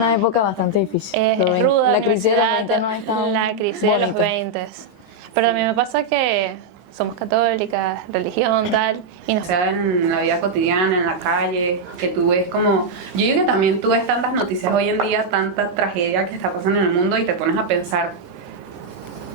Una época bastante difícil. Es ruda, La crisis de los universidad, 20 no es tan la crisis de los bonita. 20. Pero también me pasa que somos católicas, religión, tal, y nos... O sea, en la vida cotidiana, en la calle, que tú ves como... Yo digo que también tú ves tantas noticias hoy en día, tanta tragedia que está pasando en el mundo y te pones a pensar,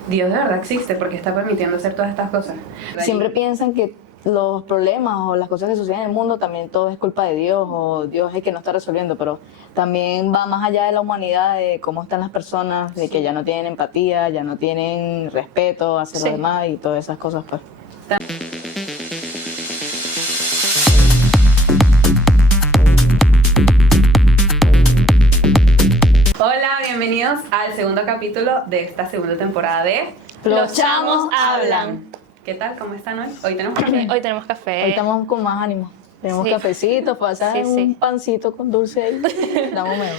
Dios de verdad existe, porque está permitiendo hacer todas estas cosas. Siempre piensan que los problemas o las cosas que suceden en el mundo también todo es culpa de Dios o Dios es el que no está resolviendo, pero también va más allá de la humanidad, de cómo están las personas, de que ya no tienen empatía, ya no tienen respeto hacia Sí. los demás y todas esas cosas pues. Hola, bienvenidos al segundo capítulo de esta segunda temporada de Los chamos hablan. ¿Qué tal? ¿Cómo están hoy? Hoy tenemos café. Hoy tenemos café. Hoy estamos con más ánimo. Tenemos Sí. cafecito, pasar Sí, sí. un pancito con dulce ahí. Damos mejor.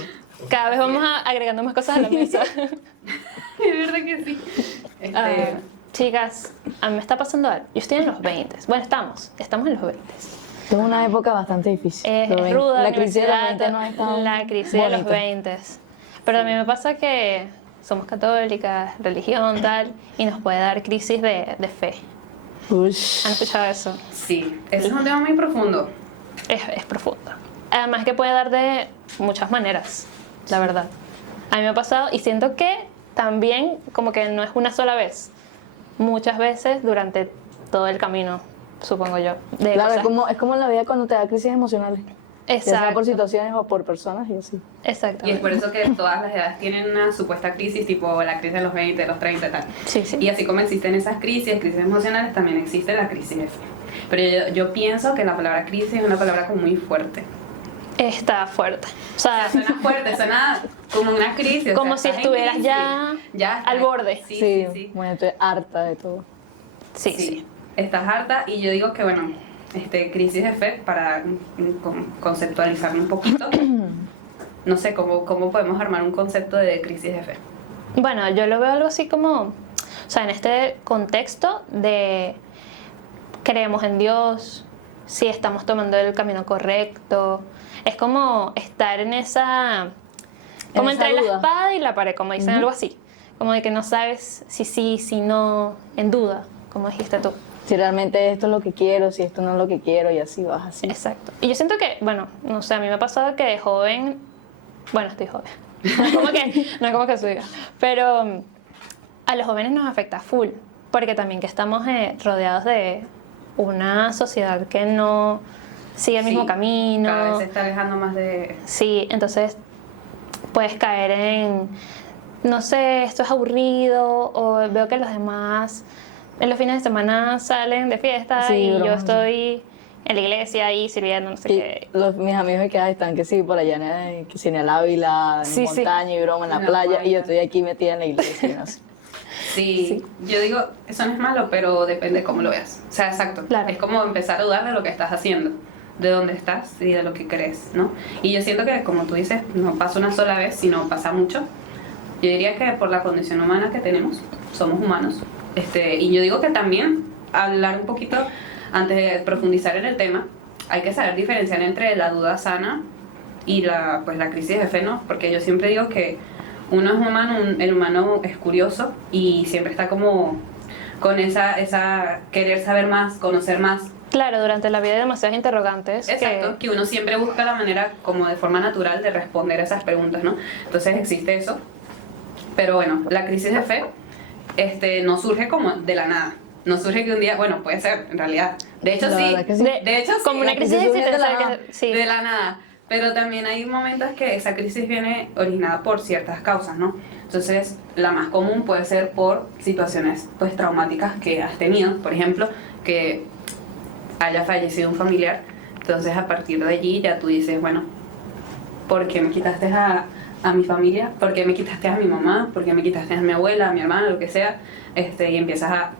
Cada vez vamos agregando más cosas a la mesa. Es verdad que sí. Chicas, a mí me está pasando algo. Yo estoy en los 20. Bueno, estamos en los 20. Es una época bastante difícil. Es Los 20 ruda, la crisis de los universidad, 20 no es tan la crisis de los bonita. 20. Pero también me pasa que somos católicas, religión, tal, y nos puede dar crisis de fe. Ush. ¿Han escuchado eso? Sí, ese es un tema muy profundo. Es profundo. Además que puede dar de muchas maneras, la verdad. A mí me ha pasado y siento que también como que no es una sola vez. Muchas veces durante todo el camino, supongo yo. De Claro, cosas. es como en la vida cuando te da crisis emocionales. Ya sea por Exacto. situaciones o por personas y así. Y es Exactamente. por eso que todas las edades tienen una supuesta crisis, tipo la crisis de los 20, de los 30 y tal. Sí, sí. Y así como existen esas crisis emocionales, también existe la crisis de fe. Pero yo pienso que la palabra crisis es una palabra como muy fuerte. Está fuerte. O sea, Suena fuerte, suena como una crisis. como o si sea, estás en estuvieras crisis. ya estás- al borde. Sí, sí, sí. Bueno, estoy harta de todo. sí, Sí, sí. estás harta y yo digo que bueno, crisis de fe, para conceptualizarlo un poquito, no sé, ¿cómo podemos armar un concepto de crisis de fe? Bueno, yo lo veo algo así como, o sea, en este contexto de creemos en Dios, si estamos tomando el camino correcto, es como estar en esa, como esa entre la duda. espada y la pared, como dicen, algo así, como de que no sabes si sí, si no, en duda, como dijiste tú. Si realmente esto es lo que quiero, si esto no es lo que quiero y así vas así. Exacto. Y yo siento que, bueno, no sé, a mí me ha pasado que de joven, bueno, estoy joven, no es como que soy, pero a los jóvenes nos afecta full, porque también que estamos rodeados de una sociedad que no sigue el mismo Sí, camino. Cada vez se está alejando más de... Sí, entonces puedes caer en, no sé, esto es aburrido, o veo que los demás en los fines de semana salen de fiesta Sí, y yo bromas, estoy en la iglesia ahí sirviendo, no sé qué. Y mis amigos me quedan están que sí, por allá que si en el Ávila, en Sí, sí. montaña y broma, en la En la playa, y playa. yo estoy aquí metida en la iglesia. No sé. Sí, yo digo, eso no es malo, pero depende de cómo lo veas. O sea, exacto. Claro. Es como empezar a dudar de lo que estás haciendo, de dónde estás y de lo que crees, ¿no? Y yo siento que, como tú dices, no pasa una sola vez, sino pasa mucho. Yo diría que por la condición humana que tenemos, somos humanos. Y yo digo que también, hablar un poquito, antes de profundizar en el tema, hay que saber diferenciar entre la duda sana y la crisis de fe, ¿no? Porque yo siempre digo que uno es humano, el humano es curioso y siempre está como con esa querer saber más, conocer más. Claro, durante la vida hay demasiadas interrogantes. Exacto, que uno siempre busca la manera como de forma natural de responder a esas preguntas, ¿no? Entonces existe eso. Pero bueno, la crisis de fe no surge como de la nada. No surge que un día, bueno, puede ser en realidad. De hecho La sí, verdad que sí. de hecho sí, como una la crisis crisis surge de la existencial nada. sí. de la nada. Pero también hay momentos que esa crisis viene originada por ciertas causas, ¿no? Entonces, la más común puede ser por situaciones pues traumáticas que has tenido, por ejemplo, que haya fallecido un familiar. Entonces, a partir de allí ya tú dices, bueno, ¿por qué me quitaste a mi familia? ¿Por qué me quitaste a mi mamá? ¿Por qué me quitaste a mi abuela, a mi hermana, lo que sea? Y empiezas a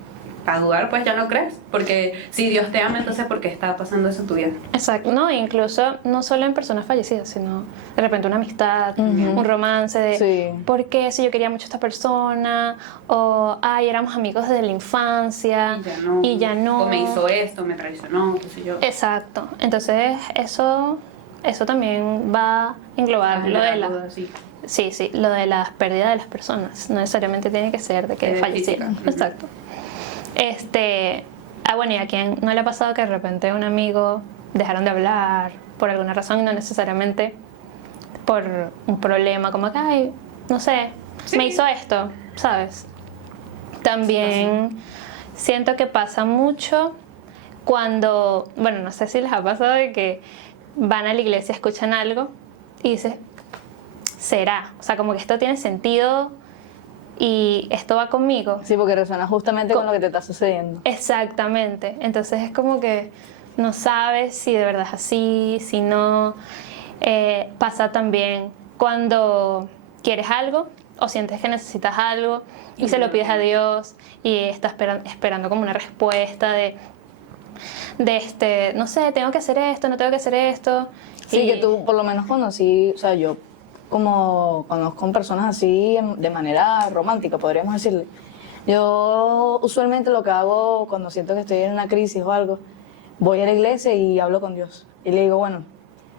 dudar, pues ya no crees. Porque si Dios te ama, entonces ¿por qué está pasando eso en tu vida? Exacto, no, incluso no solo en personas fallecidas, sino de repente una amistad, un romance de Sí. ¿por qué si yo quería mucho a esta persona? O ay, éramos amigos desde la infancia y ya no. O me hizo esto, me traicionó, qué sé yo. Exacto, entonces eso eso también va a englobar lo de la... duda, sí. Sí, sí, lo de las pérdidas de las personas. No necesariamente tiene que ser de que fallecieron. Física. Exacto. Bueno, y a quien no le ha pasado que de repente un amigo dejaron de hablar por alguna razón, no necesariamente por un problema, como que, ay, no sé, Sí. me hizo esto, ¿sabes? También siento que pasa mucho cuando, bueno, no sé si les ha pasado de que van a la iglesia, escuchan algo y dices, será, o sea, como que esto tiene sentido y esto va conmigo. Sí, porque resuena justamente con lo que te está sucediendo. Exactamente, entonces es como que no sabes si de verdad es así, si no. Pasa también cuando quieres algo o sientes que necesitas algo y se lo pides a Dios y estás esperando como una respuesta no sé, tengo que hacer esto, no tengo que hacer esto. Sí, Y- que tú por lo menos conocí, o sea, yo como conozco personas así de manera romántica, podríamos decirle. Yo usualmente lo que hago cuando siento que estoy en una crisis o algo, voy a la iglesia y hablo con Dios. Y le digo, bueno,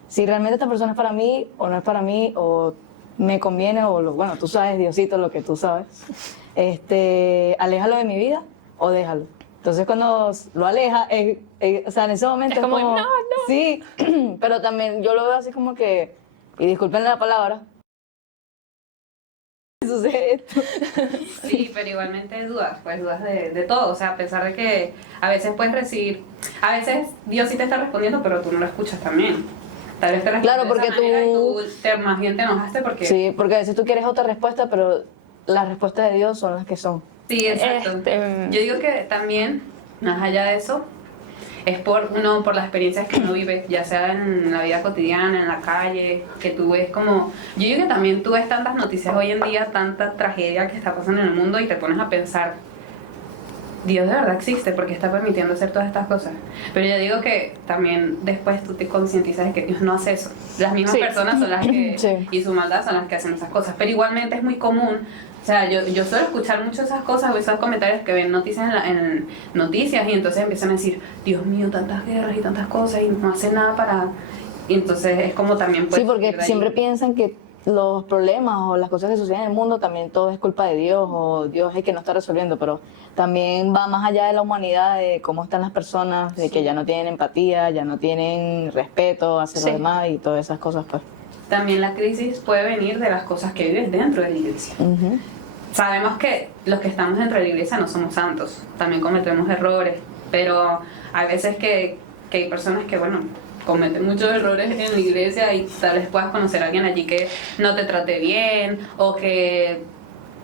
si realmente esta persona es para mí o no es para mí, o me conviene, bueno, tú sabes, Diosito, lo que tú sabes, aléjalo de mi vida o déjalo. Entonces cuando lo aleja, o sea, en ese momento Es como, no, no. Sí, pero también yo lo veo así como que, y disculpen la palabra, sucede esto. Sí, pero igualmente dudas, pues dudas de todo, o sea, a pesar de que a veces puedes recibir, a veces Dios sí te está respondiendo, pero tú no lo escuchas también. Tal vez te responde Claro, de esa porque manera y tú- más bien te enojaste porque... Sí, porque a veces tú quieres otra respuesta, pero las respuestas de Dios son las que son. Sí, exacto. Yo digo que también, más allá de eso, es por las experiencias que uno vive, ya sea en la vida cotidiana, en la calle, que tú ves como... Yo digo que también tú ves tantas noticias hoy en día, tanta tragedia que está pasando en el mundo y te pones a pensar, Dios de verdad existe porque está permitiendo hacer todas estas cosas. Pero yo digo que también después tú te concientizas de que Dios no hace eso. Las mismas Sí. personas son las que, Sí. y su maldad son las que hacen esas cosas. Pero igualmente es muy común. O sea, yo suelo escuchar mucho esas cosas o esos comentarios que ven noticias en noticias y entonces empiezan a decir, Dios mío, tantas guerras y tantas cosas y no hacen nada para... Y entonces es como también... Sí, porque siempre piensan que los problemas o las cosas que suceden en el mundo también todo es culpa de Dios o Dios es el que no está resolviendo, pero también va más allá de la humanidad, de cómo están las personas, de que ya no tienen empatía, ya no tienen respeto hacia Sí. los demás y todas esas cosas, pues. También la crisis puede venir de las cosas que vives dentro de la iglesia. Ujú. Sabemos que los que estamos dentro de la iglesia no somos santos, también cometemos errores, pero hay veces que hay personas que, bueno, cometen muchos errores en la iglesia y tal vez puedas conocer a alguien allí que no te trate bien o que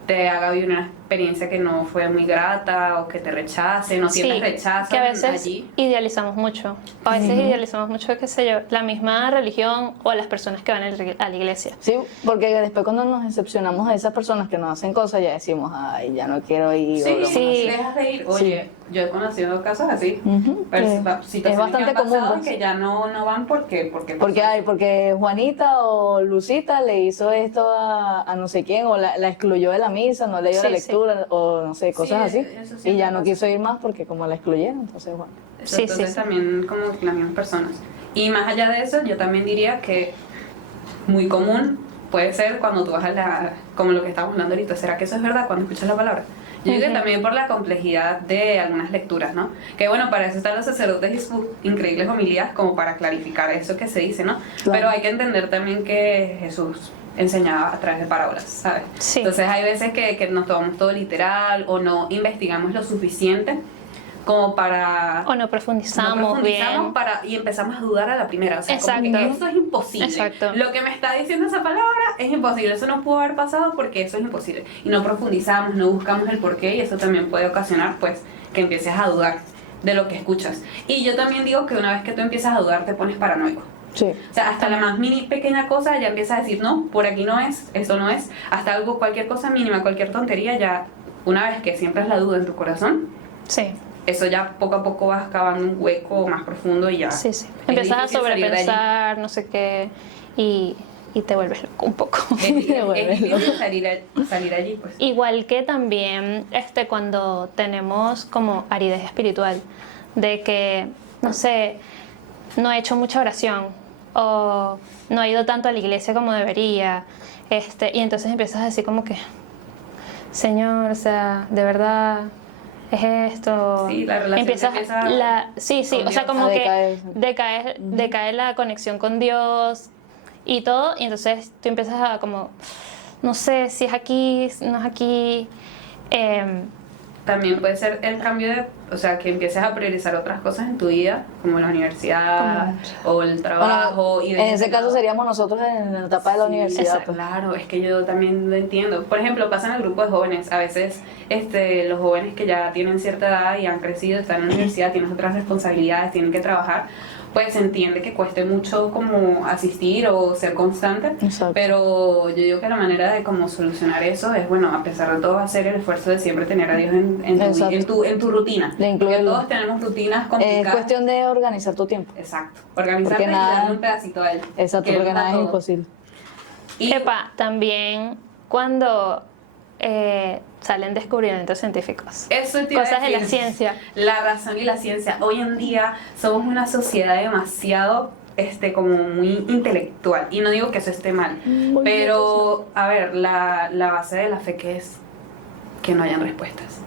te haga vivir una experiencia que no fue muy grata o que te rechacen o sientes rechazo que a veces allí. idealizamos mucho. A veces idealizamos mucho, qué sé yo, la misma religión o las personas que van a la iglesia. Sí, porque después cuando nos decepcionamos de esas personas que nos hacen cosas, ya decimos, ay, ya no quiero ir. o Sí, lo sí. dejas de ir. Oye, yo he conocido casos así. Ujú, Situaciones es bastante que han común, pasado pues. que ya no van porque Porque Juanita o Lucita le hizo esto a no sé quién, o la excluyó de la misa, no le dio Sí, la lectura, o no sé, cosas Sí, así. eso Y siempre ya no pasa. quiso ir más porque como la excluyeron, entonces bueno. Sí, Entonces sí. también como las mismas personas. Y más allá de eso, yo también diría que muy común puede ser cuando tú vas como lo que estamos hablando ahorita, ¿será que eso es verdad cuando escuchas la palabra? Yo digo que también por la complejidad de algunas lecturas, ¿no? Que bueno, para eso están los sacerdotes y sus increíbles homilías como para clarificar eso que se dice, ¿no? Claro. Pero hay que entender también que Jesús enseñaba a través de parábolas, ¿sabes? Sí. Entonces hay veces que nos tomamos todo literal o no investigamos lo suficiente como para... O no profundizamos bien. y empezamos a dudar a la primera. O sea, como Exacto. que eso es imposible. Exacto. Lo que me está diciendo esa palabra es imposible. Eso no pudo haber pasado porque eso es imposible. Y no profundizamos, no buscamos el porqué y eso también puede ocasionar pues que empieces a dudar de lo que escuchas. Y yo también digo que una vez que tú empiezas a dudar te pones paranoico. Sí. O sea, hasta la más mini pequeña cosa ya empiezas a decir, no, por aquí no es, eso no es. Hasta algo, cualquier cosa mínima, cualquier tontería, ya una vez que siembras la duda en tu corazón, Sí, eso ya poco a poco vas cavando un hueco más profundo y ya. sí, sí. es Empiezas a difícil salir de allí. sobrepensar, no sé qué, y te vuelves loco un poco. Es difícil salir allí, pues. Igual que también cuando tenemos como aridez espiritual, de que, no sé, no he hecho mucha oración o no he ido tanto a la iglesia como debería, y entonces empiezas a decir como que, Señor, o sea, de verdad es esto. Sí, la relación empieza sí, con o sea, Dios. como que Decaer. decae la conexión con Dios y todo, y entonces tú empiezas a como, no sé si es aquí, si no es aquí. También puede ser el cambio o sea, que empieces a priorizar otras cosas en tu vida, como la universidad o el trabajo. Bueno, y en ese caso seríamos nosotros en la etapa de la Sí, universidad. Pues. claro, es que yo también lo entiendo. Por ejemplo, pasa en el grupo de jóvenes. A veces los jóvenes que ya tienen cierta edad y han crecido, están en la universidad, tienen otras responsabilidades, tienen que trabajar, pues se entiende que cueste mucho como asistir o ser constante. Exacto. Pero yo digo que la manera de como solucionar eso es, bueno, a pesar de todo, hacer el esfuerzo de siempre tener a Dios en tu rutina. De Porque incluirlo. todos tenemos rutinas complicadas. Es cuestión de organizar tu tiempo. Exacto. Organizarte Porque y nada- darle un pedacito a él. Exacto, que él porque da nada es todo. imposible. Y Epa, también cuando salen descubrimientos científicos, eso te iba a cosas de la decir. ciencia. La razón y la ciencia. Hoy en día somos una sociedad demasiado como muy intelectual. Y no digo que eso esté mal. Pero, a ver, la base de la fe que es que no hayan respuestas.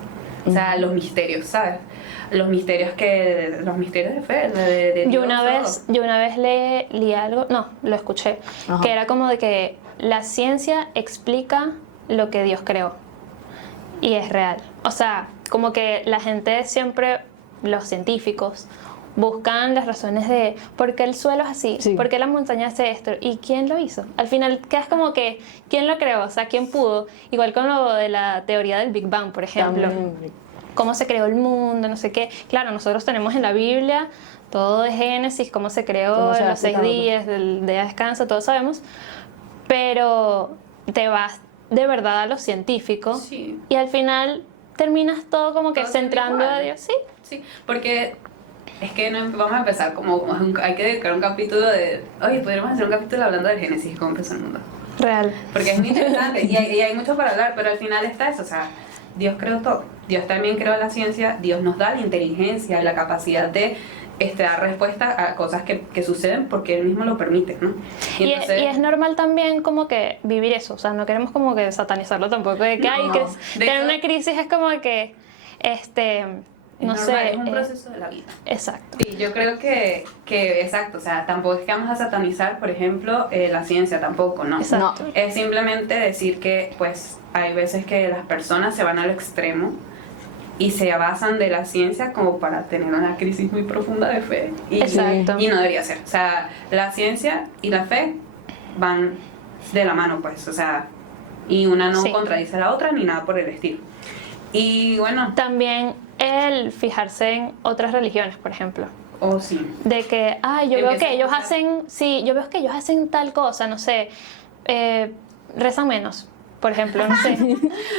O sea, los misterios, ¿sabes? Los misterios de fe, de Dios, Yo una vez leí algo, no, lo escuché, Ajá. que era como de que la ciencia explica lo que Dios creó y es real. O sea, como que la gente siempre, los científicos, buscan las razones de por qué el suelo es así, Sí. por qué la montaña hace esto y quién lo hizo. Al final quedas como que, ¿quién lo creó? O sea, ¿quién pudo? Igual con lo de la teoría del Big Bang, por ejemplo. También. Cómo se creó el mundo, no sé qué. Claro, nosotros tenemos en la Biblia todo de Génesis, cómo se creó Cómo se en va los 6 explicando. días, del día de descanso, todos sabemos. Pero te vas de verdad a lo científico Sí. y al final terminas todo como que Todo siendo centrando igual. a Dios. Sí, Sí, porque es que no, vamos a empezar hay que dedicar un capítulo oye, podríamos hacer un capítulo hablando del Génesis, cómo empezó el mundo. real. Porque es muy interesante y hay mucho para hablar, pero al final está eso, o sea, Dios creó todo. Dios también creó la ciencia, Dios nos da la inteligencia, la capacidad de dar respuesta a cosas que suceden porque Él mismo lo permite, ¿no? Y es normal también como que vivir eso, o sea, no queremos como que satanizarlo tampoco, de que hay No, que de tener hecho- una crisis es como que, no es sé. normal, es un proceso de la vida. Exacto. Sí, yo creo que exacto, o sea, tampoco es que vamos a satanizar, por ejemplo, la ciencia, tampoco, ¿no? Exacto. No. Es simplemente decir que, pues, hay veces que las personas se van al extremo y se basan de la ciencia como para tener una crisis muy profunda de fe. Exacto. Y no debería ser. O sea, la ciencia y la fe van de la mano, pues, o sea, y una no Sí. contradice a la otra ni nada por el estilo. Y bueno, También el fijarse en otras religiones, por ejemplo. sí. De que, yo veo Empieza que ellos a pensar. hacen, sí, yo veo que ellos hacen tal cosa, no sé, rezan menos, por ejemplo, no sé.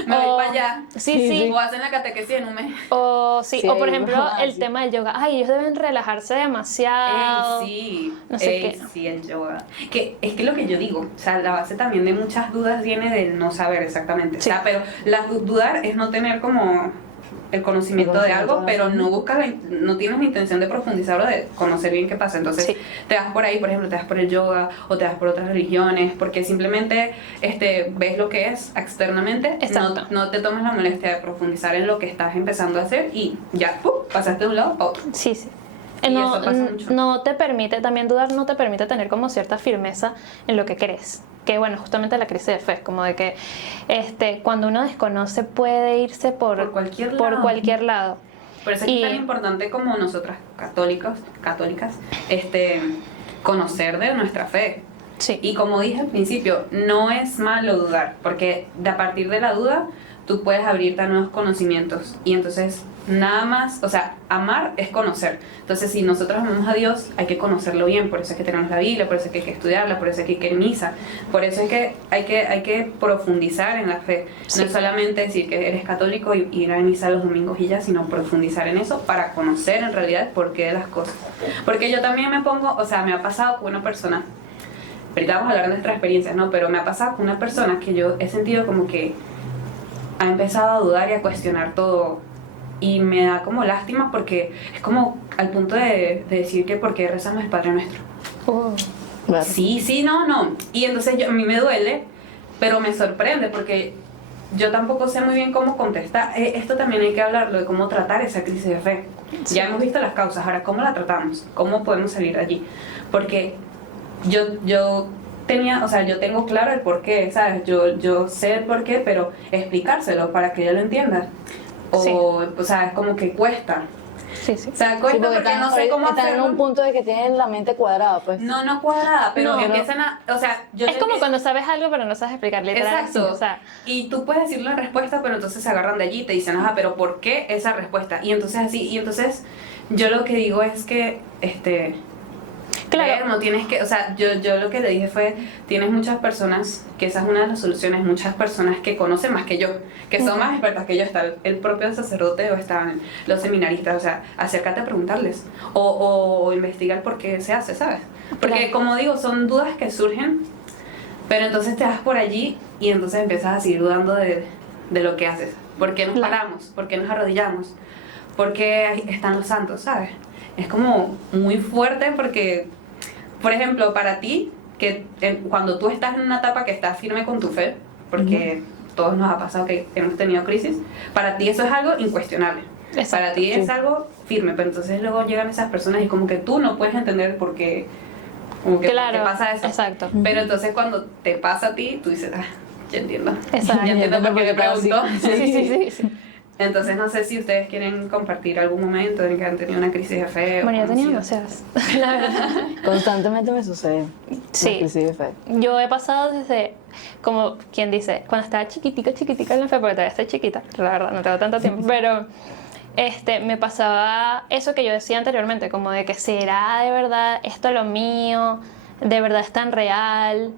Me voy para allá. Sí, Sí, sí. O hacen la catequesis en un mes. O Sí, por hay ejemplo, bromas el así. tema del yoga. Ay, ellos deben relajarse demasiado. Sí, no sé qué. sí, el yoga. Que es que lo que yo digo, o sea, la base también de muchas dudas viene del no saber exactamente. Sí. O sea, pero dudar es no tener como el conocimiento de algo, pero no buscas, no tienes la intención de profundizar o de conocer bien qué pasa. Entonces, Sí. te vas por ahí, por ejemplo, te vas por el yoga o te vas por otras religiones, porque simplemente ves lo que es externamente, Exacto. no te tomas la molestia de profundizar en lo que estás empezando a hacer y ya, ¡pum!, pasaste de un lado a otro. Sí, sí. Y No, eso pasa mucho. no te permite, también dudar no te permite tener como cierta firmeza en lo que crees. Que bueno, justamente la crisis de fe, es como de que cuando uno desconoce puede irse Por cualquier por lado. cualquier lado. Por eso es Y- tan importante como nosotras católicas, conocer de nuestra fe. Sí. Y como dije al principio, no es malo dudar, porque a partir de la duda tú puedes abrirte a nuevos conocimientos. Y entonces nada más, o sea, amar es conocer. Entonces si nosotros amamos a Dios, hay que conocerlo bien. Por eso es que tenemos la Biblia, por eso es que hay que estudiarla, por eso es que hay que ir a misa. Por eso es que hay que profundizar en la fe. Sí. No es solamente decir que eres católico y ir a misa los domingos y ya, sino profundizar en eso para conocer en realidad el porqué de las cosas. Porque yo también me pongo, o sea, me ha pasado con una persona, ahorita vamos a hablar de nuestras experiencias, ¿no? Pero me ha pasado con una persona que yo he sentido como que ha empezado a dudar y a cuestionar todo. Y me da como lástima porque es como al punto de decir que por qué rezamos el Padre Nuestro. Claro. Sí, no. Y entonces a mí me duele, pero me sorprende porque yo tampoco sé muy bien cómo contestar. Esto también hay que hablarlo de cómo tratar esa crisis de fe. Sí. Ya hemos visto las causas, ahora cómo la tratamos, cómo podemos salir de allí. Porque yo tengo claro el porqué, ¿sabes? Yo sé el porqué, pero explicárselo para que ella lo entienda. Sí. O sea, es como que cuesta. Sí, sí. O sea, Sí, cuesta porque porque no sé cómo están en hacerlo. un punto de que tienen la mente cuadrada, pues. No cuadrada, pero No. empiezan a, o sea, Es como cuando sabes algo pero no sabes explicar, literal. Exacto. O sea, Y tú puedes decir la respuesta, pero entonces se agarran de allí y te dicen, ajá, pero ¿por qué esa respuesta? Y entonces así, y entonces yo lo que digo es que, claro. ver, no tienes que, o sea, yo lo que le dije fue, tienes muchas personas, que esa es una de las soluciones, muchas personas que conocen más que yo, que son más expertas que yo, está el propio sacerdote o están los seminaristas, o sea, acércate a preguntarles o investigar por qué se hace, ¿sabes? Porque Claro. como digo, son dudas que surgen, pero entonces te vas por allí y entonces empiezas a seguir dudando de lo que haces. ¿Por qué nos Claro. paramos? ¿Por qué nos arrodillamos? ¿Por qué ahí están los santos, sabes? Es como muy fuerte porque, por ejemplo, para ti, cuando tú estás en una etapa que estás firme con tu fe, porque todos nos ha pasado que hemos tenido crisis, para ti eso es algo incuestionable. Exacto, Para ti sí. es algo firme, pero entonces luego llegan esas personas y como que tú no puedes entender por qué, como que Claro, por qué pasa eso. exacto. Pero entonces cuando te pasa a ti, tú dices, ya entiendo. Exacto. Ya entiendo por qué me estaba así. preguntó. Sí. Entonces no sé si ustedes quieren compartir algún momento en que han tenido una crisis de fe. o Bueno, yo tenía conocido. demasiadas, la verdad. Constantemente me sucede. Sí. La crisis de fe. Yo he pasado desde, como quien dice, cuando estaba chiquitica en la fe, porque todavía estoy chiquita, la verdad, no tengo tanto tiempo, pero me pasaba eso que yo decía anteriormente, como de que será de verdad esto lo mío, de verdad es tan real,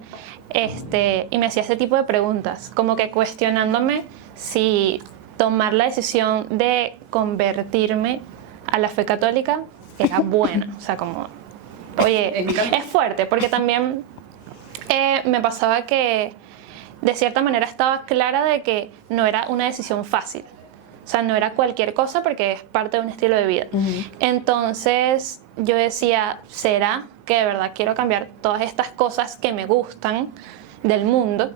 y me hacía ese tipo de preguntas, como que cuestionándome si tomar la decisión de convertirme a la fe católica era buena, o sea, como, oye, es fuerte, porque también me pasaba que de cierta manera estaba clara de que no era una decisión fácil. O sea, no era cualquier cosa porque es parte de un estilo de vida. Entonces yo decía, ¿será que de verdad quiero cambiar todas estas cosas que me gustan del mundo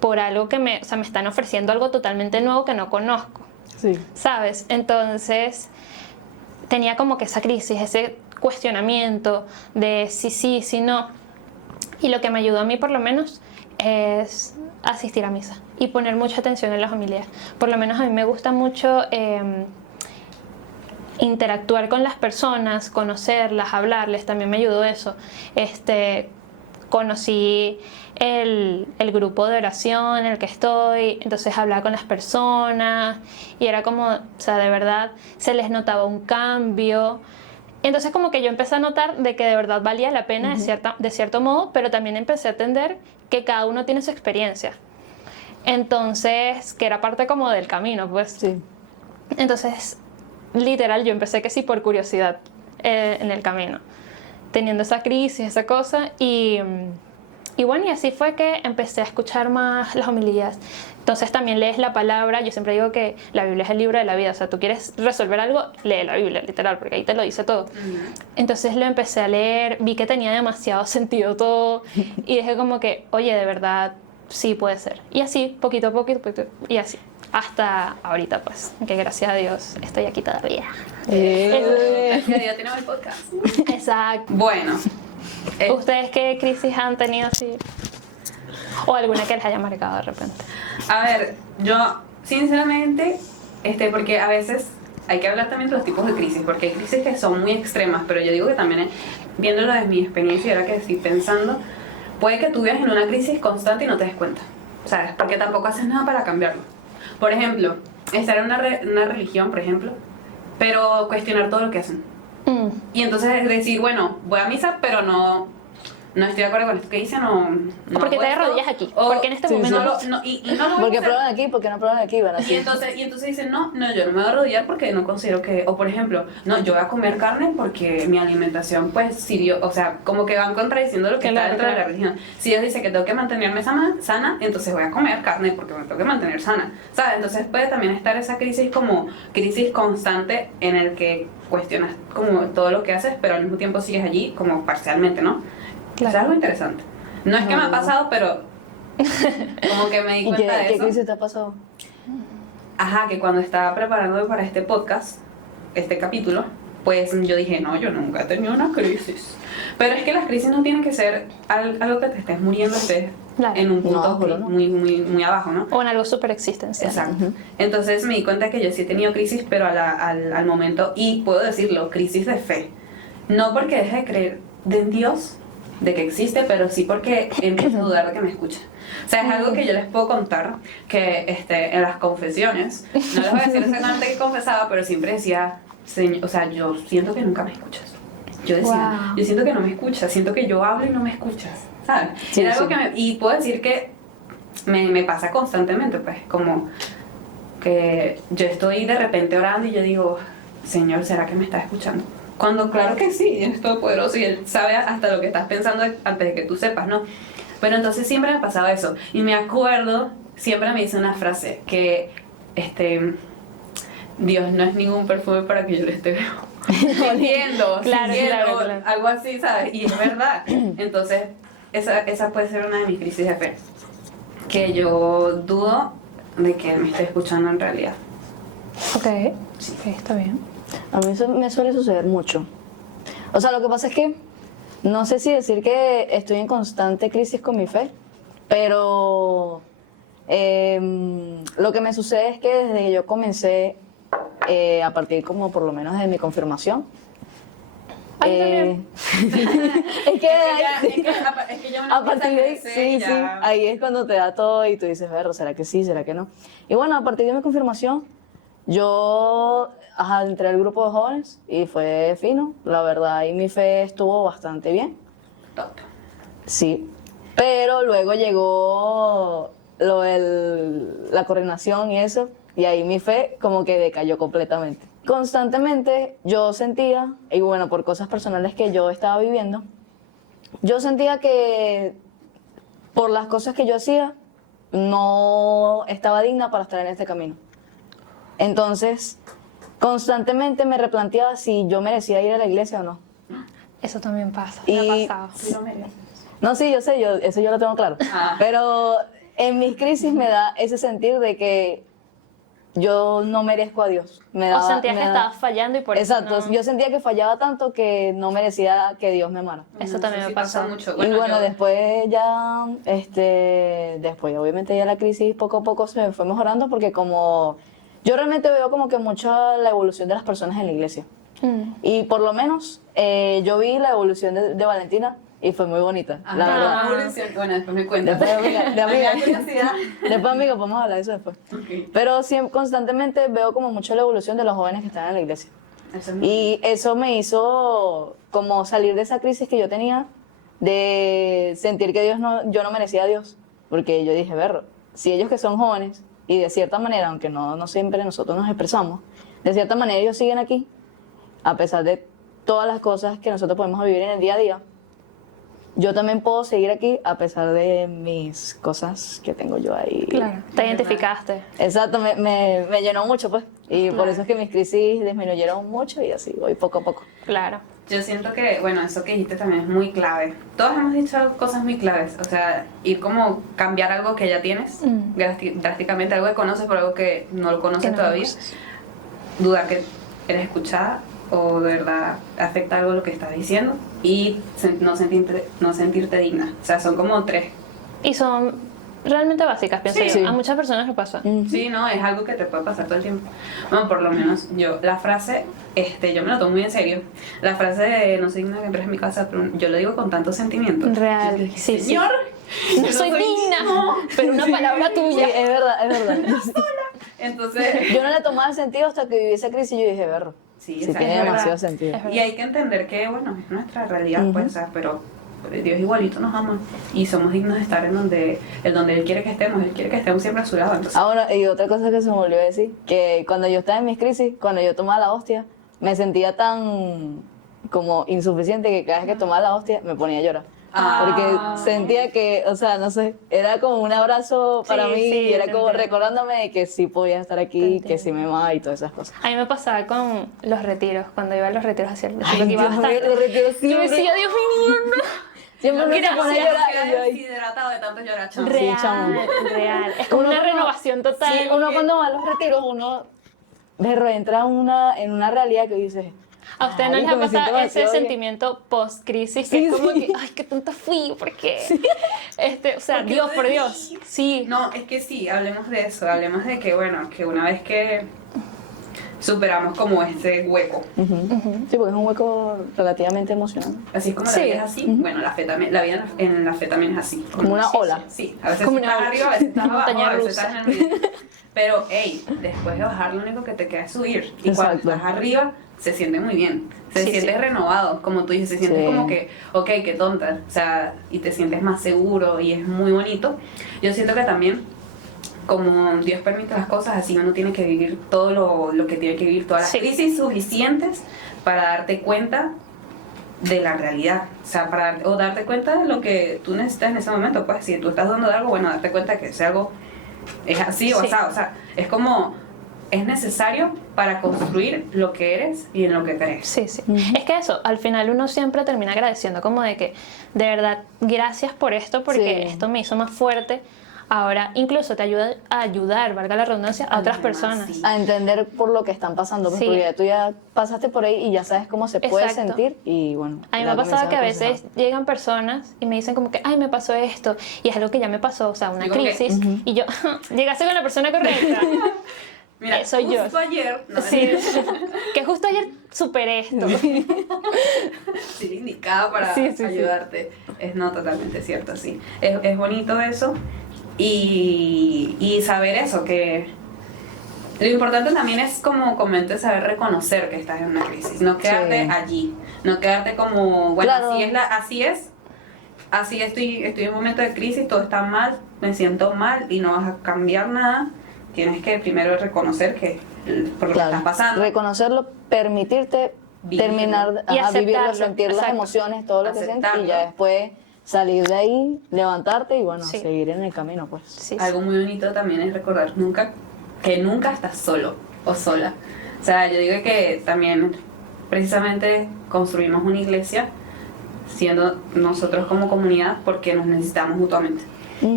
por algo que me están ofreciendo algo totalmente nuevo que no conozco? Sí. ¿Sabes? Entonces tenía como que esa crisis, ese cuestionamiento de si no. Y lo que me ayudó a mí por lo menos es asistir a misa y poner mucha atención en las homilías. Por lo menos a mí me gusta mucho interactuar con las personas, conocerlas, hablarles, también me ayudó eso. Conocí el grupo de oración en el que estoy, entonces hablaba con las personas y era como, o sea, de verdad se les notaba un cambio. Entonces como que yo empecé a notar de que de verdad valía la pena de cierto modo, pero también empecé a entender que cada uno tiene su experiencia. Entonces, que era parte como del camino, pues. Sí. Entonces, literal, yo empecé que sí por curiosidad en el camino, teniendo esa crisis, esa cosa, y bueno, y así fue que empecé a escuchar más las homilías. Entonces también lees la palabra, yo siempre digo que la Biblia es el libro de la vida, o sea, tú quieres resolver algo, lee la Biblia, literal, porque ahí te lo dice todo. Entonces lo empecé a leer, vi que tenía demasiado sentido todo, y dije como que, oye, de verdad, sí puede ser. Y así, poquito a poquito, y así. Hasta ahorita, pues, que gracias a Dios estoy aquí todavía. Gracias a Dios tenemos el podcast. Exacto. Bueno. ¿Ustedes qué crisis han tenido así? O alguna que les haya marcado de repente. A ver, yo sinceramente, porque a veces hay que hablar también de los tipos de crisis, porque hay crisis que son muy extremas, pero yo digo que también, viéndolo desde mi experiencia y ahora que estoy pensando, puede que tú vivas en una crisis constante y no te des cuenta, ¿sabes? Porque tampoco haces nada para cambiarlo. Por ejemplo, estar en una religión, por ejemplo, pero cuestionar todo lo que hacen. Y entonces decir, bueno, voy a misa, pero no estoy de acuerdo con esto que dicen o no. Porque te hago esto, rodillas aquí. o- Porque en este sí, momento sí. no. y no lo voy a Porque hacer. prueban aquí, porque no prueban aquí, van así. Y entonces dicen, no, yo no me voy a arrodillar porque no considero que, o por ejemplo, no, yo voy a comer carne porque mi alimentación pues sirvió, o sea, como que van contradiciendo lo que está dentro de la religión. Si Dios dice que tengo que mantenerme sana, entonces voy a comer carne porque me tengo que mantener sana, ¿sabes? Entonces puede también estar esa crisis como crisis constante en el que cuestionas como todo lo que haces, pero al mismo tiempo sigues allí como parcialmente, ¿no? Claro. Es algo interesante. No es que me ha pasado, pero como que me di ¿Y cuenta de qué eso. crisis te ha pasado? Ajá, que cuando estaba preparándome para este podcast, este capítulo, pues yo dije, no, yo nunca he tenido una crisis. Pero es que las crisis no tienen que ser algo que te estés muriendo, estés Claro. en un punto No, juro, no. muy abajo, ¿no? O en algo súper existencial. Exacto. Entonces me di cuenta que yo sí he tenido crisis, pero al momento, y puedo decirlo, crisis de fe. No porque deje de creer en Dios, de que existe, pero sí porque empiezo a dudar de que me escucha. O sea, es algo que yo les puedo contar, que en las confesiones, no les voy a decir exactamente qué confesaba, pero siempre decía, Señor, o sea, yo siento que nunca me escuchas. Yo decía, Wow. yo siento que no me escuchas, siento que yo hablo y no me escuchas, ¿sabes? Sí, Era algo sí. y puedo decir que me pasa constantemente, pues, como que yo estoy de repente orando y yo digo, Señor, ¿será que me está escuchando? Cuando claro que sí, Él es todopoderoso y Él sabe hasta lo que estás pensando antes de que tú sepas, ¿no? Pero entonces siempre me pasaba eso. Y me acuerdo, siempre me dice una frase que, Dios no es ningún perfume para que yo le esté sintiendo, Claro, sintiendo, claro. algo así, ¿sabes? Y es verdad. Entonces, esa puede ser una de mis crisis de fe. Que yo dudo de que Él me esté escuchando en realidad. Ok, ok, está bien. A mí eso me suele suceder mucho. O sea, lo que pasa es que no sé si decir que estoy en constante crisis con mi fe, pero lo que me sucede es que desde que yo comencé, a partir como por lo menos de mi confirmación, Ay, también. es que Es que ya uno a partir de ahí, empieza a crecer y sí, ya- ahí es cuando te da todo y tú dices, ver, ¿será que sí? ¿Será que no? Y bueno, a partir de mi confirmación, yo entré al grupo de jóvenes y fue fino, la verdad, y mi fe estuvo bastante bien, Top. sí. Pero luego llegó la coordinación y eso, y ahí mi fe como que decayó completamente. Constantemente yo sentía, y bueno, por cosas personales que yo estaba viviendo, yo sentía que por las cosas que yo hacía, no estaba digna para estar en este camino. Entonces, constantemente me replanteaba si yo merecía ir a la iglesia o no. Eso también pasa. Y- Me ha pasado. Sí, lo mereces. No, sí, yo sé, eso yo lo tengo claro. Ah. Pero en mis crisis me da ese sentir de que yo no merezco a Dios. O sentías que estabas fallando y por Exacto, eso no... yo sentía que fallaba tanto que no merecía que Dios me amara. Eso también sí me pasa pasa. mucho. Y bueno, yo- después ya, después obviamente ya la crisis poco a poco se fue mejorando porque como yo realmente veo como que mucha la evolución de las personas en la iglesia. Mm. Y por lo menos yo vi la evolución de Valentina y fue muy bonita, Ajá, la verdad. la evolución. Bueno, después me cuentas. Después, amiga, Me da curiosidad. después, amiga, podemos hablar de eso después. Ok. Pero siempre, constantemente veo como mucho la evolución de los jóvenes que están en la iglesia. Eso es muy- Y eso me hizo como salir de esa crisis que yo tenía de sentir que yo no merecía a Dios. Porque yo dije, ver, si ellos que son jóvenes y de cierta manera, aunque no siempre nosotros nos expresamos, de cierta manera ellos siguen aquí, a pesar de todas las cosas que nosotros podemos vivir en el día a día, yo también puedo seguir aquí a pesar de mis cosas que tengo yo ahí. Claro, te identificaste. Exacto, me llenó mucho, pues. Y por eso es que mis crisis disminuyeron mucho y así voy poco a poco. Claro. Yo siento que, bueno, eso que dijiste también es muy clave. Todos hemos dicho cosas muy claves. O sea, ir como cambiar algo que ya tienes, drásticamente algo que conoces por algo que no lo conoces Que no todavía. conoces. Dudar que eres escuchada o de verdad afecta algo lo que estás diciendo y no sentirte digna. O sea, son como tres. Y son realmente básicas, pienso Sí. yo. Sí. A muchas personas les pasa. Sí, no, es algo que te puede pasar todo el tiempo. Bueno, por lo menos yo, la frase, yo me lo tomo muy en serio. La frase de no soy digna que entres en mi casa, pero yo lo digo con tanto sentimiento. Real, Yo dije, sí, sí. Señor, No soy digna, pero una palabra Sí, tuya. es verdad, es verdad. Entonces, Yo no le tomaba sentido hasta que viví esa crisis y yo dije, berro, sí, sí esa tiene es verdad. demasiado sentido. Es verdad. Y hay que entender que, bueno, es nuestra realidad, pues, o sea, pero Dios igualito nos ama y somos dignos de estar en donde Él quiere que estemos. Él quiere que estemos siempre a su lado. Entonces, Ahora, y otra cosa que se me olvidó decir, que cuando yo estaba en mis crisis, cuando yo tomaba la hostia, me sentía tan como insuficiente que cada vez que tomaba la hostia me ponía a llorar. Ah. Porque sentía que, o sea, no sé, era como un abrazo para Sí, mí sí, y era te como entiendo. recordándome de que sí podía estar Te aquí, entiendo. que sí me amaba y todas esas cosas. A mí me pasaba con los retiros, cuando iba a los retiros hacia el Ay, que iba Dios mío, bastante. los retiros Yo siempre. decía, Dios mío, no. Siempre uno se pone a llorar y yo ahí. Deshidratado de tanto llorar, chamo. Real, chamo. real. Es como Uno una cuando- renovación total. Sí, uno cuando va a los retiros, uno entra en una realidad que dice, ¿A usted no les "Marico, ha me siento pasado ese demasiado bien". sentimiento post-crisis? Sí, Que es como sí. que, ay, qué tonta fui, ¿por qué? O sea, ¿Por qué Dios, lo por debí? Dios. Sí. No, es que sí, hablemos de eso, hablemos de que, bueno, que una vez que superamos como ese hueco, Ujú. Sí, porque es un hueco relativamente emocional. así es como Sí. la vida es así, bueno, la vida en la fe también es así. Como una Sí, ola. Sí, a veces Como estás una arriba, a veces estás abajo, montaña a veces rusa. estás en el medio. Pero, hey, después de bajar lo único que te queda es subir. Y cuando Exacto. estás arriba, se siente muy bien. Se Sí, siente sí. renovado, como tú dices, se siente Sí. como que, ok, qué tonta. O sea, y te sientes más seguro y es muy bonito. Yo siento que también, como Dios permite las cosas, así uno tiene que vivir todo lo que tiene que vivir, todas las Sí. crisis suficientes para darte cuenta de la realidad, o sea, o darte cuenta de lo que tú necesitas en ese momento. Pues si tú estás dando de algo, bueno, darte cuenta que ese algo es así o Sí. asado, o sea, es como, es necesario para construir lo que eres y en lo que crees. Sí, sí. Es que eso, al final uno siempre termina agradeciendo como de que, de verdad, gracias por esto, porque Sí. esto me hizo más fuerte. Ahora, incluso te ayuda a ayudar, valga la redundancia, a A otras los demás, personas. sí. A entender por lo que están pasando, pues, Sí. porque tú ya pasaste por ahí y ya sabes cómo se puede Exacto. sentir y bueno. A mí me ya ha pasado comienzas que a aconsejar. veces llegan personas y me dicen como que, ay, me pasó esto, y es algo que ya me pasó, o sea, una Y como que, crisis, y yo, llegaste con la persona correcta. Mira, soy yo. justo ayer, no, Sí, que justo ayer superé esto. sí, indicada para Sí, sí, sí. ayudarte. Es no totalmente cierto, sí. Es bonito eso y saber eso, que lo importante también es, como comenté, saber reconocer que estás en una crisis, no quedarte Sí. allí, no quedarte como, bueno, Claro. así estoy en un momento de crisis, todo está mal, me siento mal y no vas a cambiar nada. Tienes que primero reconocer que por lo Claro, que estás pasando. reconocerlo, permitirte Vivirlo. terminar, Y vivirlo, aceptarlo, sentir las exacto. emociones, todo lo que sientes y Aceptarlo. ya después salir de ahí, levantarte y bueno, Sí. seguir en el camino, pues. Sí, sí. Algo muy bonito también es recordar que nunca estás solo o sola. O sea, yo digo que también precisamente construimos una iglesia siendo nosotros como comunidad porque nos necesitamos mutuamente.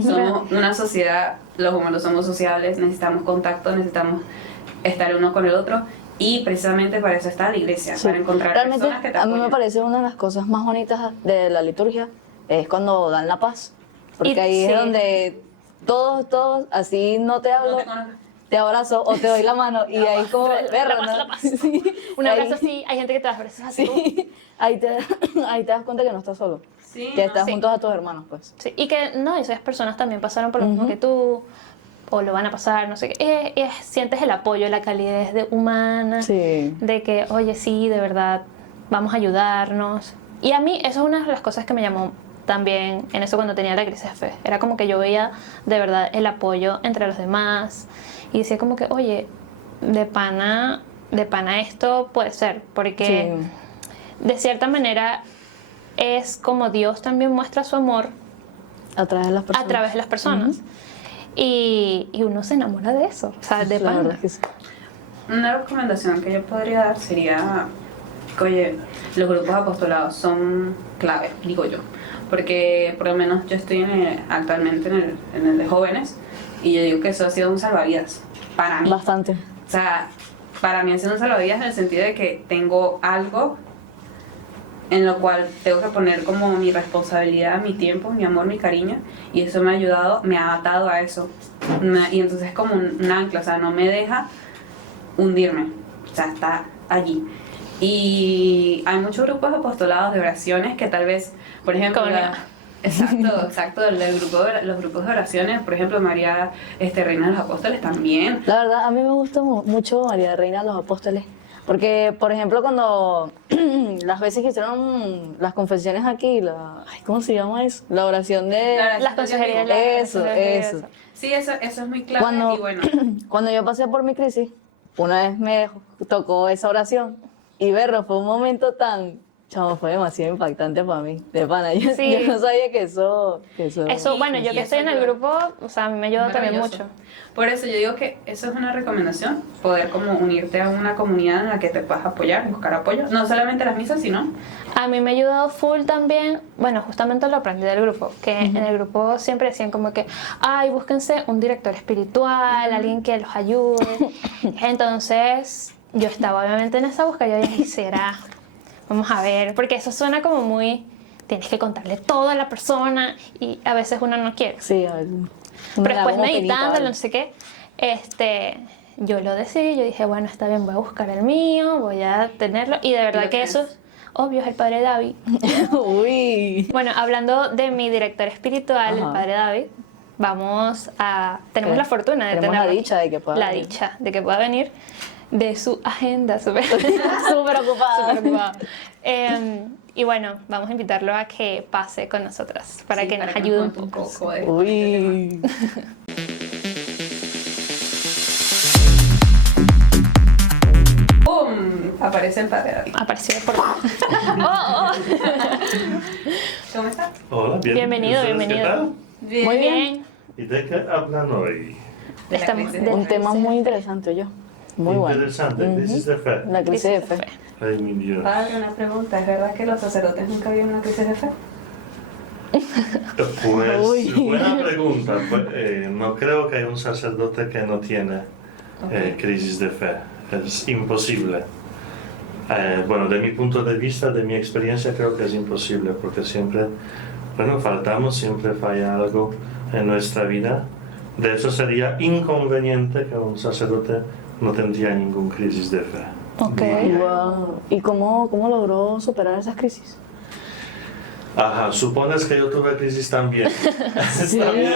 Somos una sociedad, los humanos somos sociables, necesitamos contacto, necesitamos estar uno con el otro y precisamente para eso está la iglesia, Sí. para encontrar Realmente personas que te a mí me apoyen. parece una de las cosas más bonitas de la liturgia es cuando dan la paz, porque Y ahí sí. es donde todos, así no te hablo, No te conozco. te abrazo o te doy la mano y ahí como, La verlo, paz, ¿no? la paz. Sí. Un abrazo Ahí- así, hay gente que te da abrazos así. Sí, ahí te das cuenta que no estás solo, Sí, que no, estás sí. juntos a tus hermanos, pues. Sí, y que no, esas personas también pasaron por lo mismo Ujú. que tú, o lo van a pasar, no sé qué. Sientes el apoyo, la calidez humana, Sí. de que, oye, sí, de verdad, vamos a ayudarnos. Y a mí, eso es una de las cosas que me llamó también en eso cuando tenía la crisis de fe. Era como que yo veía de verdad el apoyo entre los demás y decía como que, oye, de pana esto puede ser, porque de cierta manera es como Dios también muestra su amor A través de las personas. a través de las personas. Y uno se enamora de eso, o sea, de La pana. verdad es que sí. Una recomendación que yo podría dar sería que, oye, los grupos apostolados son clave, digo yo, porque por lo menos yo estoy actualmente en el de jóvenes y yo digo que eso ha sido un salvavidas para mí. Bastante. O sea, para mí ha sido un salvavidas en el sentido de que tengo algo en lo cual tengo que poner como mi responsabilidad, mi tiempo, mi amor, mi cariño, y eso me ha ayudado, me ha atado a eso. Y entonces es como un ancla, o sea, no me deja hundirme, o sea, está allí. Y hay muchos grupos apostolados de oraciones que tal vez, por ejemplo, Como el mío. exacto, los grupos de oraciones, por ejemplo, María Reina de los Apóstoles también. La verdad, a mí me gusta mucho María Reina de los Apóstoles. Porque, por ejemplo, cuando las veces que hicieron las confesiones aquí, ay, ¿cómo se llama eso? La oración de... Las consejerías. Eso, eso. Sí, eso es muy clave Cuando, y bueno. cuando yo pasé por mi crisis, una vez me tocó esa oración y verlo fue un momento tan Chamo, fue demasiado impactante para mí, de pana. Yo, Sí. yo no sabía que eso... Eso, bueno, yo y que eso estoy en el ayuda. grupo, o sea, a mí me ayuda también Maravilloso. mucho. Por eso yo digo que eso es una recomendación, poder como unirte a una comunidad en la que te puedas apoyar, buscar apoyo, no solamente las misas, sino A mí me ha ayudado full también, bueno, justamente lo aprendí del grupo, que en el grupo siempre decían como que, ay, búsquense un director espiritual, alguien que los ayude. Entonces, yo estaba obviamente en esa búsqueda, yo dije, "Ay, ¿será? Vamos a ver", porque eso suena como muy, tienes que contarle todo a la persona y a veces uno no quiere. Sí, a ver. Pero después meditándolo, no sé qué, yo lo decidí, yo dije, bueno, está bien, voy a buscar el mío, voy a tenerlo, y de verdad lo que tienes. eso es obvio, es el padre David. Uy. Bueno, hablando de mi director espiritual, el Ajá. padre David, tenemos la fortuna de Tenemos tenerlo la aquí. dicha de que pueda La venir. dicha de que pueda venir, de su agenda súper Súper ocupada. súper ocupada. Y bueno, vamos a invitarlo a que pase con nosotras para sí, que nos para ayude un cuente poco. de Uy. ¡Pum! Aparece el padre David. Apareció por... ¡Oh! ¿Cómo estás? Hola, Bienvenido, ¿Ustedes bienvenido. ¿Qué tal? Bien. Muy bien. ¿Y de qué hablan hoy? De la Estamos crisis de- Un tema muy interesante, yo. Muy bueno. Interesante, crisis de fe. La crisis de fe. Ay, mi Dios. Padre, una pregunta, ¿es verdad que los sacerdotes nunca viven una crisis de fe? Pues, Uy. buena pregunta. Pues, no creo que haya un sacerdote que no tiene crisis de fe. Es imposible. Bueno, de mi punto de vista, de mi experiencia, creo que es imposible, porque siempre, bueno, faltamos, siempre falla algo en nuestra vida. De eso sería inconveniente que un sacerdote no tendría ninguna crisis de fe. Ok. Wow. ¿Y cómo logró superar esas crisis? Ajá, supones que yo tuve crisis también. Está bien.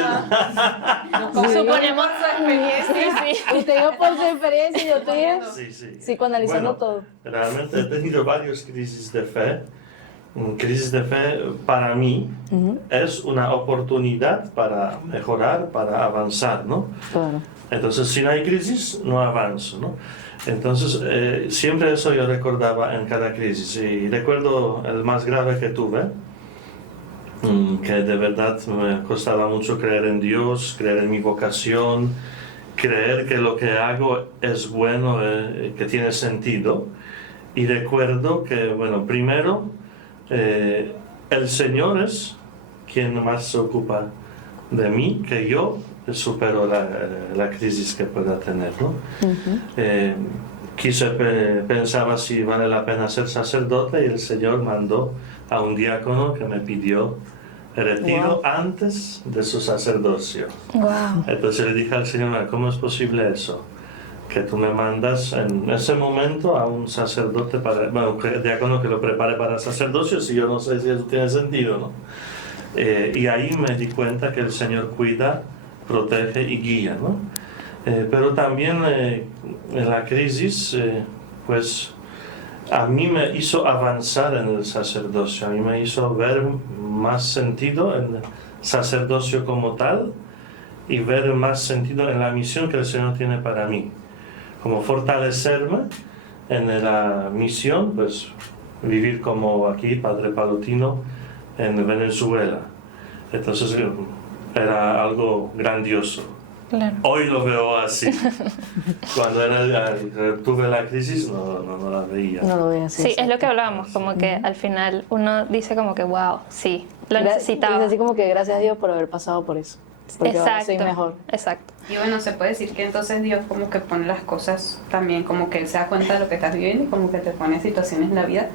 Suponemos... Sí, sí. Usted dijo por su experiencia y yo tuve Sí, sí. psicoanalizando Bueno, todo. Realmente he tenido varias crisis de fe. Crisis de fe para mí es una oportunidad para mejorar, para avanzar, ¿no? Claro. Entonces, si no hay crisis, no avanzo, ¿no? Entonces, siempre eso yo recordaba en cada crisis. Y recuerdo el más grave que tuve, que de verdad me costaba mucho creer en Dios, creer en mi vocación, creer que lo que hago es bueno, que tiene sentido. Y recuerdo que, bueno, primero, el Señor es quien más se ocupa de mí, que yo supero la crisis que pueda tener, ¿no? Pensaba si vale la pena ser sacerdote y el Señor mandó a un diácono que me pidió retiro antes de su sacerdocio. Wow. Entonces le dije al Señor, ¿cómo es posible eso? Que tú me mandas en ese momento a un sacerdote, bueno, un diácono que lo prepare para el sacerdocio, si yo no sé si eso tiene sentido, ¿no? Y ahí me di cuenta que el Señor cuida, protege y guía, ¿no? Pero también en la crisis, pues a mí me hizo avanzar en el sacerdocio, a mí me hizo ver más sentido en el sacerdocio como tal y ver más sentido en la misión que el Señor tiene para mí. Como fortalecerme en la misión, pues vivir como aquí, Padre Palutino, en Venezuela. Entonces era algo grandioso. Claro. Hoy lo veo así. Cuando tuve la crisis no la veía. No lo veo así. Sí, es lo que hablábamos, como que al final uno dice como que, wow, sí, lo necesitaba. Es así como que gracias a Dios por haber pasado por eso. Porque ahora soy mejor. Exacto. Y bueno, se puede decir que entonces Dios como que pone las cosas también, como que Él se da cuenta de lo que estás viviendo y como que te pone situaciones en la vida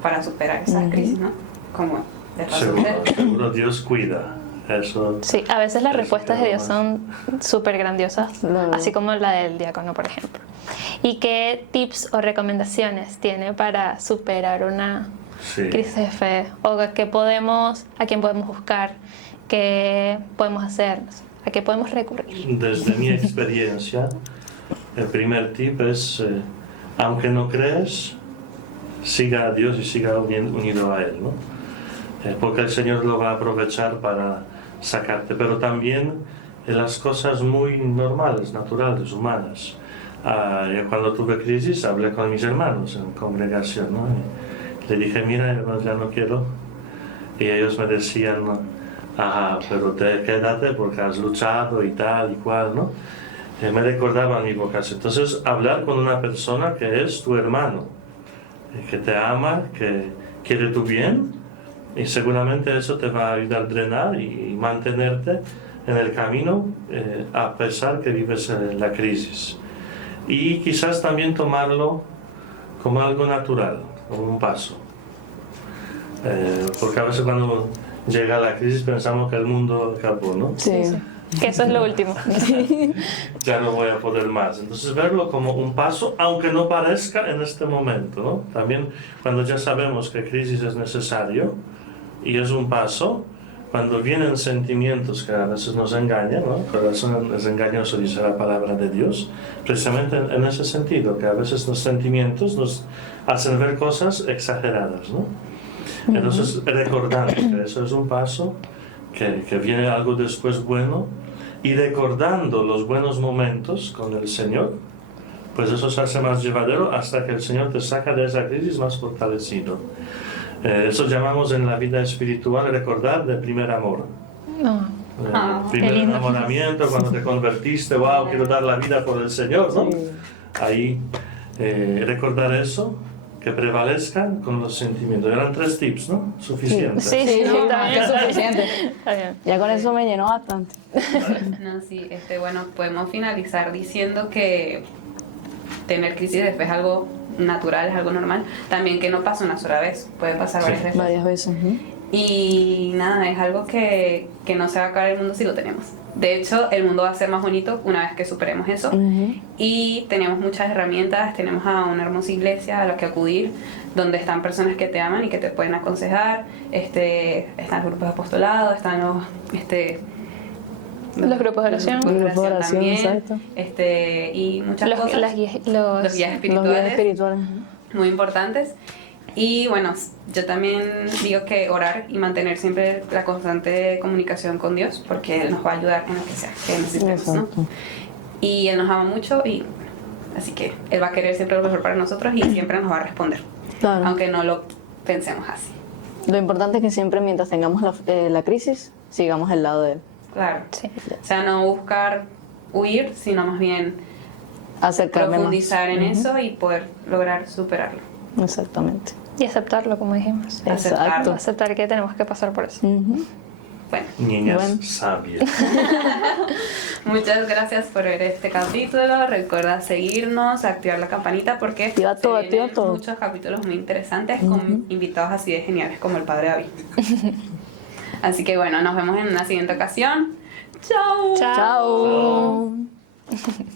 para superar esas crisis, ¿no? Como de paso Seguro Dios cuida. Eso. Sí, a veces las Eso respuestas de queda Dios más. son súper grandiosas, Claro. así como la del diácono, por ejemplo. ¿Y qué tips o recomendaciones tiene para superar una Sí. crisis de fe? ¿O a quién podemos buscar? ¿Qué podemos hacer? ¿A qué podemos recurrir? Desde mi experiencia, el primer tip es, aunque no crees, siga a Dios y siga unido a Él, ¿no? Porque el Señor lo va a aprovechar para sacarte, pero también en las cosas muy normales, naturales, humanas. Yo cuando tuve crisis hablé con mis hermanos en congregación, ¿no? Le dije, mira, ya no quiero. Y ellos me decían, ajá, pero quédate porque has luchado y tal y cual, ¿no? Me recordaban mi vocación. Entonces, hablar con una persona que es tu hermano, que te ama, que quiere tu bien, y seguramente eso te va a ayudar a drenar y mantenerte en el camino a pesar que vives en la crisis. Y quizás también tomarlo como algo natural, como un paso. Porque a veces cuando llega la crisis pensamos que el mundo acabó, ¿no? Sí. Que eso es lo último. Ya no voy a poder más. Entonces verlo como un paso, aunque no parezca en este momento, ¿no? También cuando ya sabemos que crisis es necesario y es un paso, cuando vienen sentimientos que a veces nos engañan, ¿no? El corazón es engañoso, dice la palabra de Dios, precisamente en ese sentido, que a veces los sentimientos nos hacen ver cosas exageradas, ¿no? Entonces recordando que eso es un paso, que viene algo después bueno, y recordando los buenos momentos con el Señor, pues eso se hace más llevadero hasta que el Señor te saca de esa crisis más fortalecido. Eso llamamos en la vida espiritual recordar de primer amor. No. Primer qué lindo. enamoramiento, cuando te convertiste, wow, quiero dar la vida por el Señor, ¿no? Sí. Ahí recordar eso, que prevalezcan con los sentimientos. Eran 3 tips, ¿no? Suficientes. Sí, sí, No, está más bien. que suficiente. Está bien. Ya con eso me llenó bastante. No, sí, bueno, podemos finalizar diciendo que tener crisis después es algo natural, es algo normal. También que no pasa una sola vez, puede pasar Sí. varias veces. Varias veces. ¿no? Y nada, es algo que no se va a acabar el mundo si lo tenemos. De hecho, el mundo va a ser más bonito una vez que superemos eso. Ujú. Y tenemos muchas herramientas, tenemos a una hermosa iglesia a la que acudir, donde están personas que te aman y que te pueden aconsejar. Están los grupos de apostolado, están Los grupos de oración. grupos de Grupos de oración, también, exacto. y muchas Los cosas. guías Los guías Los guías espirituales espirituales. muy importantes. Y bueno, yo también digo que orar y mantener siempre la constante comunicación con Dios, porque Él nos va a ayudar en lo que sea que necesitemos, ¿no? Exacto. Y Él nos ama mucho y así que Él va a querer siempre lo mejor para nosotros y siempre nos va a responder, Claro. aunque no lo pensemos así. Lo importante es que siempre mientras tengamos la crisis, sigamos al lado de él. Claro. Sí. O sea, no buscar huir, sino más bien Acercarme profundizar más. en Ujú. eso y poder lograr superarlo. Exactamente. Y aceptarlo, como dijimos. Exacto. Aceptar que tenemos que pasar por eso. Ujú. Bueno, Niñas Bueno. sabias. muchas gracias por ver este capítulo. Recuerda seguirnos, activar la campanita porque Activa todo, se vienen activa todo. muchos capítulos muy interesantes con invitados así de geniales como el padre David. Así que bueno, nos vemos en una siguiente ocasión. ¡Chao! Chao. Chao.